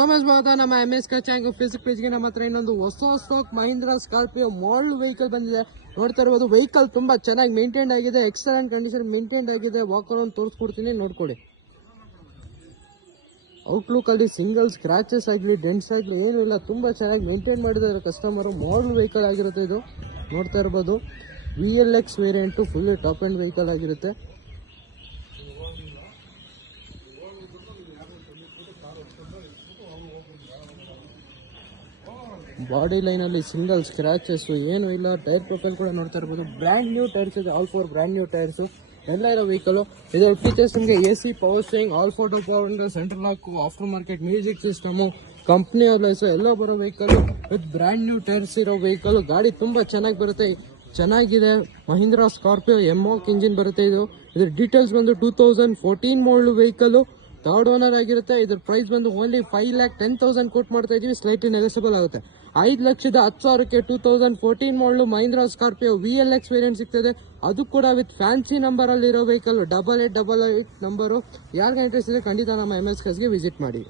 ನಮ್ಮ MS channel Facebook ಪೇಜ್ಗೆ ನಮ್ಮ ಹತ್ರ ಇನ್ನೊಂದು ಹೊಸ ಸ್ಟಾಕ್ ಮಹೀಂದ್ರಾ ಸ್ಕಾರ್ಪಿಯೋ ಮಾಡಲ್ ವೆಹಿಕಲ್ ಬಂದಿದೆ. ನೋಡ್ತಾ ಇರಬಹುದು ವೆಹಿಕಲ್ ತುಂಬಾ ಚೆನ್ನಾಗಿ ಮೇಂಟೈನ್ ಆಗಿದೆ, ಎಕ್ಸಲೆಂಟ್ ಕಂಡೀಷನ್ ಮೇಂಟೈನ್ ಆಗಿದೆ. ವಾಕ್ ಅರೌಂಡ್ ತೋರಿಸ್ಕೊಡ್ತೀನಿ, ನೋಡ್ಕೊಳ್ಳಿ. ಔಟ್ಲುಕ್ ಅಲ್ಲಿ ಸಿಂಗಲ್ ಸ್ಕ್ರಾಚಸ್ ಆಗಲಿ ಡೆಂಟ್ಸ್ ಆಗಲಿ ಏನೂ ಇಲ್ಲ, ತುಂಬಾ ಚೆನ್ನಾಗಿ ಮೇಂಟೈನ್ ಮಾಡಿದ್ದಾರೆ ಕಸ್ಟಮರ್. ಮಾಡಲ್ ವೆಹಿಕಲ್ ಆಗಿರುತ್ತೆ ಇದು. ನೋಡ್ತಾ ಇರಬಹುದು VLX variant full top end vehicle ಆಗಿರುತ್ತೆ. ಬಾಡಿ ಲೈನ್ ಅಲ್ಲಿ ಸಿಂಗಲ್ ಸ್ಕ್ರಾಚಸ್ ಏನು ಇಲ್ಲ. ಟೈರ್ ಪ್ರೊಫೈಲ್ ಕೂಡ ನೋಡ್ತಾ ಇರಬಹುದು, ಬ್ರ್ಯಾಂಡ್ ನ್ಯೂ ಟೈರ್ಸ್ ಇದೆ. ಆಲ್ 4 ಬ್ರ್ಯಾಂಡ್ ನ್ಯೂ ಟೈರ್ಸ್ ಎಲ್ಲ ಇರೋ ವೆಹಿಕಲ್. ಇದರ ಫೀಚರ್ಸ್ ನಿಮಗೆ AC power steering, all photo power, central lock, after market music system, company alloys ಎಲ್ಲ ಬರೋ vehicle with brand new tyres ಇರೋ ವೆಹಿಕಲ್. ಗಾಡಿ ತುಂಬಾ ಚೆನ್ನಾಗಿ ಬರುತ್ತೆ, ಚೆನ್ನಾಗಿದೆ. ಮಹೀಂದ್ರಾ ಸ್ಕಾರ್ಪಿಯೋ ಎಮ್ಮಾಕ್ ಇಂಜಿನ್ ಬರುತ್ತೆ ಇದು. ಇದ್ರ ಡೀಟೇಲ್ಸ್ ಬಂದು 2014 ಮಾಡಲ್ ವೆಹಿಕಲ್, ಥರ್ಡ್ ಓನರ್ ಆಗಿರುತ್ತೆ. ಇದ್ರ ಪ್ರೈಸ್ ಬಂದು ಓನ್ಲಿ 5,10,000 ಕೋಟ್ ಮಾಡ್ತಾ ಇದೀವಿ. ಸ್ಲೈಟ್ಲಿ ನೆಗೆಸಬಲ್ ಆಗುತ್ತೆ. 5,10,000ಕ್ಕೆ 2014 ಮಾಡಲ್ ಮಹೀಂದ್ರಾ ಸ್ಕಾರ್ಪಿಯೋ VLX ವೇರಿಯಂಟ್ ಸಿಗ್ತದೆ. ಅದು ಕೂಡ ವಿತ್ ಫ್ಯಾನ್ಸಿ ನಂಬರ್ ಅಲ್ಲಿ ಇರೋ ವೆಹಿಕಲ್, 8888 ನಂಬರು. ಯಾರಿಗೆ ಇಂಟ್ರೆಸ್ಟ್ ಇದೆ ಖಂಡಿತ ನಮ್ಮ MS ಗೆ ವಿಸಿಟ್ ಮಾಡಿ.